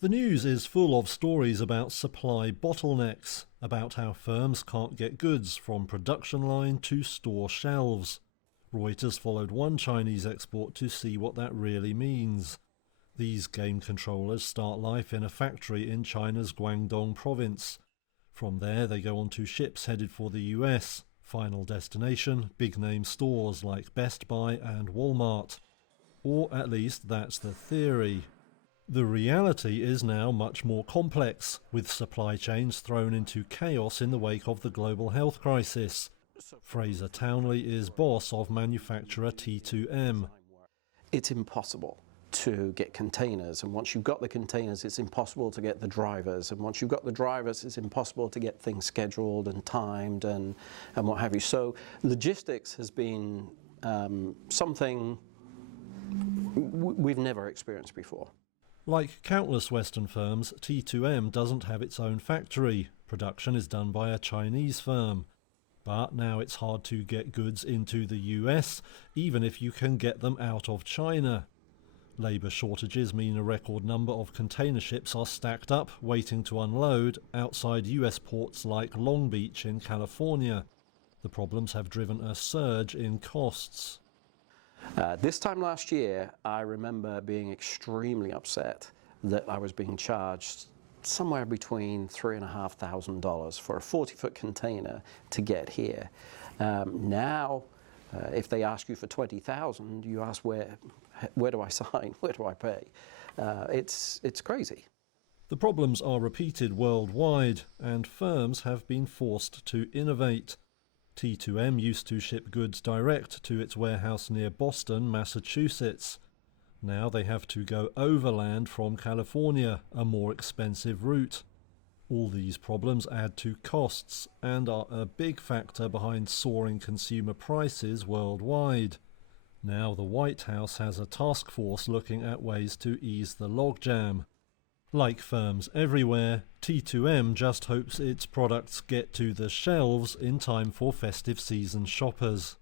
The news is full of stories about supply bottlenecks, about how firms can't get goods from production line to store shelves. Reuters followed one Chinese export to see what that really means. These game controllers start life in a factory in China's Guangdong province. From there they go on to ships headed for the US. Final destination, big-name stores like Best Buy and Walmart. Or at least that's the theory. The reality is now much more complex, with supply chains thrown into chaos in the wake of the global health crisis. Fraser Townley is boss of manufacturer T2M. It's impossible to get containers, and once you've got the containers it's impossible to get the drivers, and once you've got the drivers it's impossible to get things scheduled and timed and what have you. So logistics has been something we've never experienced before. Like countless Western firms, T2M doesn't have its own factory. Production is done by a Chinese firm. But now it's hard to get goods into the US, even if you can get them out of China. Labour shortages mean a record number of container ships are stacked up, waiting to unload, outside US ports like Long Beach in California. The problems have driven a surge in costs. This time last year, I remember being extremely upset that I was being charged somewhere between $3,500 for a 40-foot container to get here. Now, if they ask you for $20,000, you ask where do I sign, where do I pay? It's crazy. The problems are repeated worldwide, and firms have been forced to innovate. T2M used to ship goods direct to its warehouse near Boston, Massachusetts. Now they have to go overland from California, a more expensive route. All these problems add to costs and are a big factor behind soaring consumer prices worldwide. Now the White House has a task force looking at ways to ease the logjam. Like firms everywhere, T2M just hopes its products get to the shelves in time for festive season shoppers.